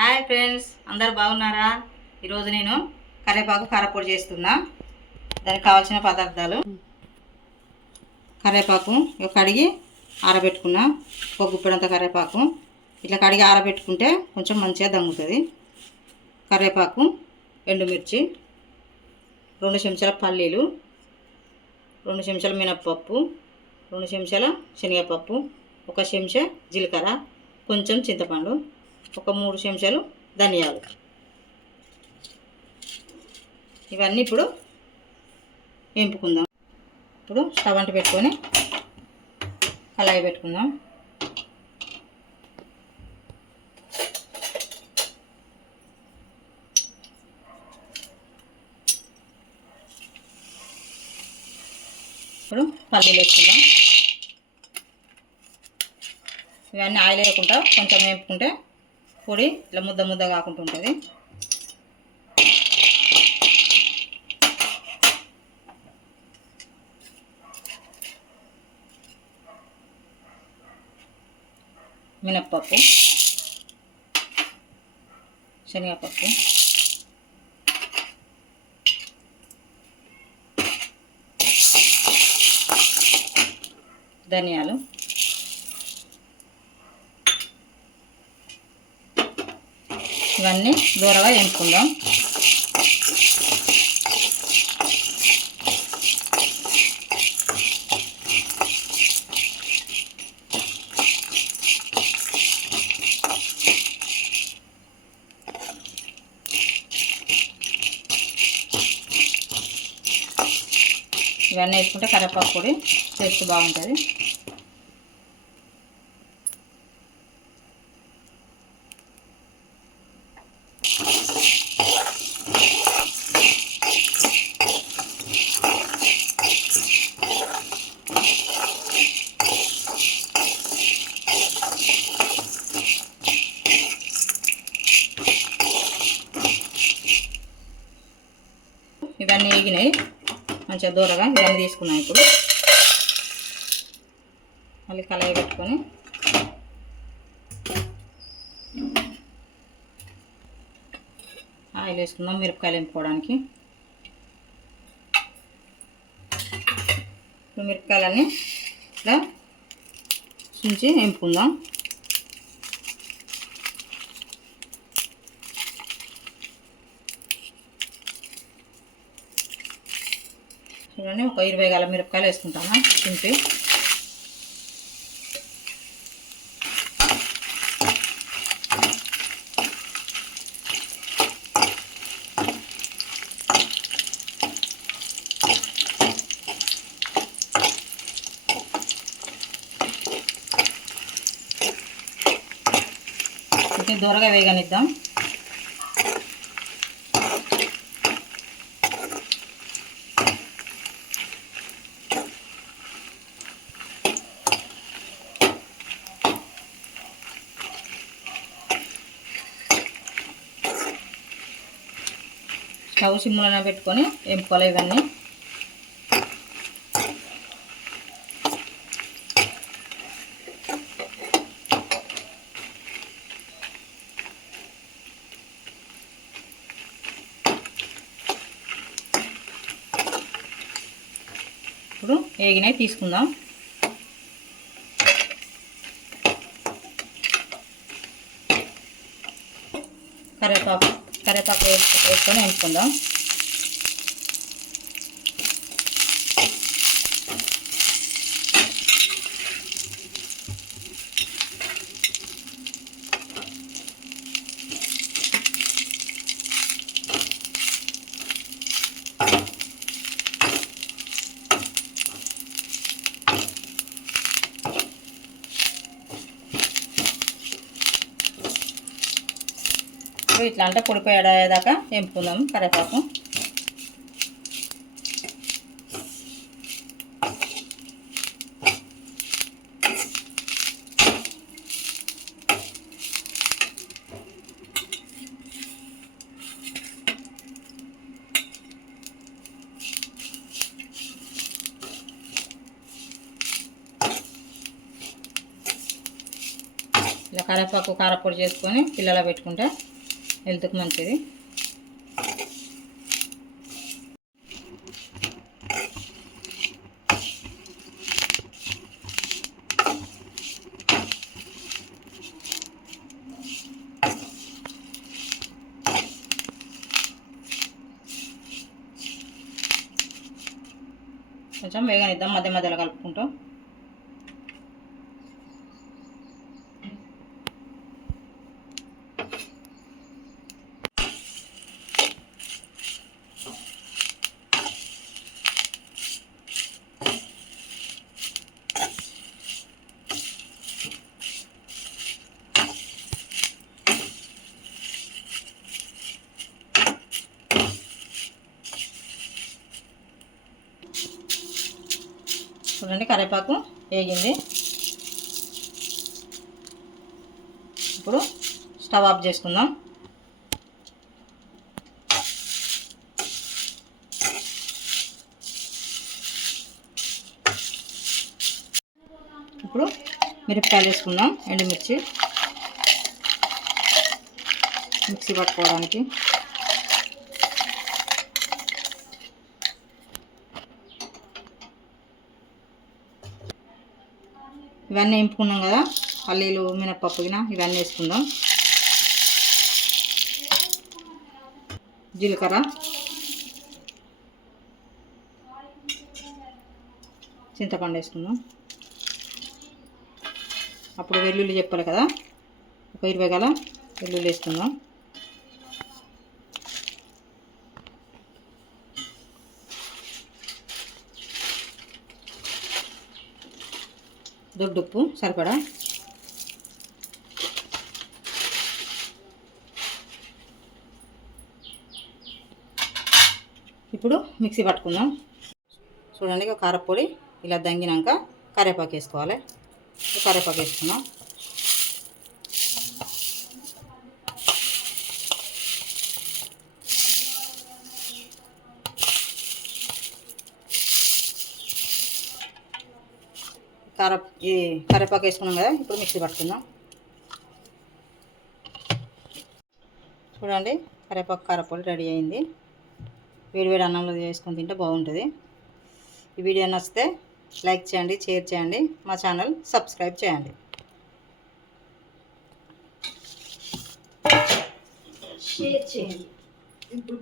Hi friends అందరు బాగున్నారా? ఈరోజు నేను కరివేపాకు కారపొడి చేస్తున్నా. దానికి కావాల్సిన పదార్థాలు. కరివేపాకు కడిగి ఆరబెట్టుకున్నా. ఒక గుప్పెడంత కరివేపాకు ఇట్లా కడిగి ఆరబెట్టుకుంటే కొంచెం మంచిగా దమ్ముతుంది. కరివేపాకు ఎండుమిర్చి రెండు చెంచాల పల్లీలు రెండు చెంచాల మినప్పప్పు రెండు చెంచాల శనగపప్పు ఒక చెంచా జీలకర్ర కొంచెం చింతపండు ఒక మూడు చెంచాలు ధనియాలు. ఇవన్నీ ఇప్పుడు వేంపుకుందాం. ఇప్పుడు స్టవ్ అంటు పెట్టుకొని కళాయి పెట్టుకుందాం. ఇప్పుడు పల్లీలు వేసుకుందాం. ఇవన్నీ ఆయిల్ వేయకుండా కొంచెం వేపుకుంటే పొడి ఇట్లా ముద్ద ముద్ద కాకుండా ఉంటుంది. మినప్పప్పు. శనగపప్పు. ధనియాలు. ఇవన్నీ దూరగా వేపుకుందాం ఇవన్నీ వేసుకుంటే కరివేపాకు పొడి టేస్ట్ బాగుంటుంది. ఇవన్నీ వేగినాయి. మంచిగా దూరగా ఇవన్నీ తీసుకున్నాను ఇప్పుడు. మళ్ళీ కళాయి పెట్టుకొని ఆయిల్ వేసుకుందాం మిరపకాయలు వేపుకోవడానికి. ఇప్పుడు మిరపకాయలన్నీ ఇట్లా చించి వేపుకుందాం. చూడండి ఒక ఇరవై గల మిరపకాయలు వేసుకుంటాను చింపి. కొంచెం దూరగా వేగనిద్దాం. స్టవ్ సిమ్లోనే పెట్టుకొని ఎంపుకోవాలి ఇవన్నీ. ఇప్పుడు వేగినవి తీసుకుందాం. కరివేపాకు కరివేపాకు వేసు వేసుకొని వేసుకుందాం ఇప్పుడు ఇట్లా అంటే పొడిపోయేదాకా వేపుకుందాం కరివేపాకు. ఇలా కరివేపాకు కారపొడి చేసుకొని పిల్లల పెట్టుకుంటే హెల్త్కి మంచిది. కొంచెం వేగనిద్దాం మధ్య మధ్యలో కలుపుకుంటాం. చూడండి కరివేపాకు వేగింది. ఇప్పుడు స్టవ్ ఆఫ్ చేసుకుందాం. ఇప్పుడు మిరపకాయలు వేసుకుందాం ఎండుమిర్చి. మిక్సీ పట్టుకోవడానికి. ఇవన్నీ ఎంపుకున్నాం కదా పల్లీలు మినప్పప్పు గిన ఇవన్నీ వేసుకుందాం. జీలకర్ర. చింతపండు వేసుకుందాం. అప్పుడు వెల్లుల్లి చెప్పాలి కదా ఒక ఇరవై గల వెల్లుల్లి వేసుకుందాం. దొడ్డుప్పు సరిపడా? ఇప్పుడు మిక్సీ పట్టుకుందాం. చూడండి కారపొడి ఇలా దంగినాక కరివేపాకు వేసుకోవాలి. కరేపాకు కరివేపాకు వేసుకున్నాం కార ఈ కరివేపాకు వేసుకున్నాం కదా ఇప్పుడు మిక్సీ పట్టుకుందాం. చూడండి కరివేపాకు కారపొడి రెడీ అయింది. వేడివేడి అన్నంలో వేసుకొని తింటే బాగుంటుంది. ఈ వీడియో నచ్చితే లైక్ చేయండి షేర్ చేయండి మా ఛానల్ సబ్స్క్రైబ్ చేయండి. షేర్ చేయండి. ఇప్పుడు